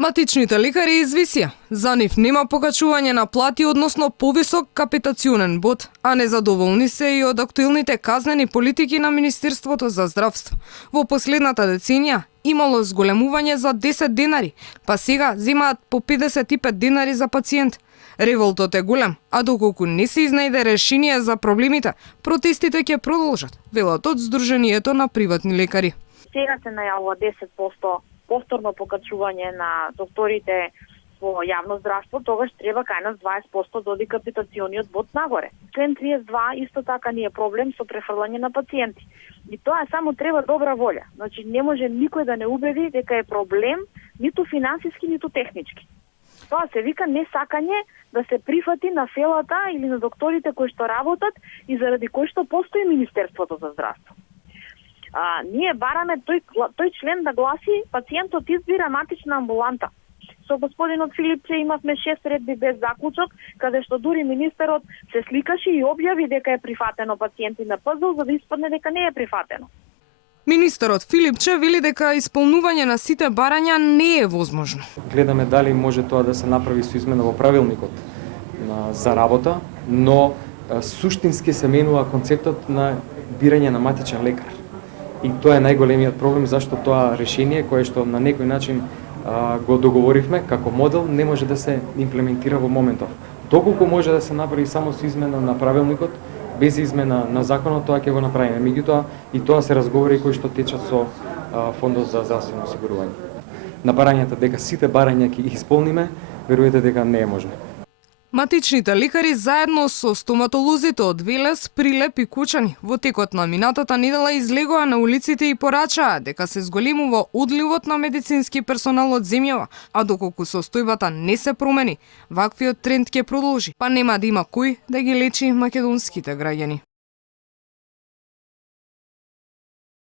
Матичните лекари извисија. За нив нема покачување на плати, односно повисок капитационен бод, а незадоволни се и од актуелните казнени политики на Министерството за здравство. Во последната деценија имало зголемување за 10 денари, па сега земаат по 55 денари за пациент. Револтот е голем, а доколку не се изнајде решение за проблемите, протестите ќе продолжат, велат од Сдруженијето на приватни лекари. Сега се најавува 10% повторно покачување на докторите во јавно здравство, тогаш треба кај нас 20% доди капитациониот бод нагоре. Член 32 исто така не е проблем со префрлање на пациенти. И тоа само треба добра волја. Значи не може никој да не убеди дека е проблем ниту финансиски, ниту технички. Тоа се вика несакање да се прифати на селата или на докторите кои што работат и заради кои што постои Министерството за здравство. Ние бараме тој член да гласи пациентот избира матична амбуланта. Со господинот Филипче имавме 6 редби без заклучок, каде што дури министерот се сликаше и објави дека е прифатено пациенти на ПЗЛ, за да испадне дека не е прифатено. Министерот Филипче вели дека исполнување на сите барања не е возможно. Гледаме дали може тоа да се направи со измена во правилникот за работа, но суштински се менува концептот на бирање на матичен лекар. И тоа е најголемиот проблем, зашто тоа решение кое што на некој начин го договоривме како модел не може да се имплементира во моментов. Доколку може да се направи само со измена на правилникот, без измена на законот, тоа ќе го направиме. Меѓутоа и тоа се разговори кои што течат со Фондот за здравствено осигурување. На барањата дека сите барања ќе ги исполниме, верувате дека не е можно. Матичните лекари заедно со стоматолозите од Велес, Прилеп и Кучани во текот на минатата недела излегоа на улиците и порачаа дека се зголемува одливот на медицински персонал од земјава, а доколку состојбата не се промени, ваквиот тренд ќе продолжи, па нема да има кој да ги лечи македонските граѓани.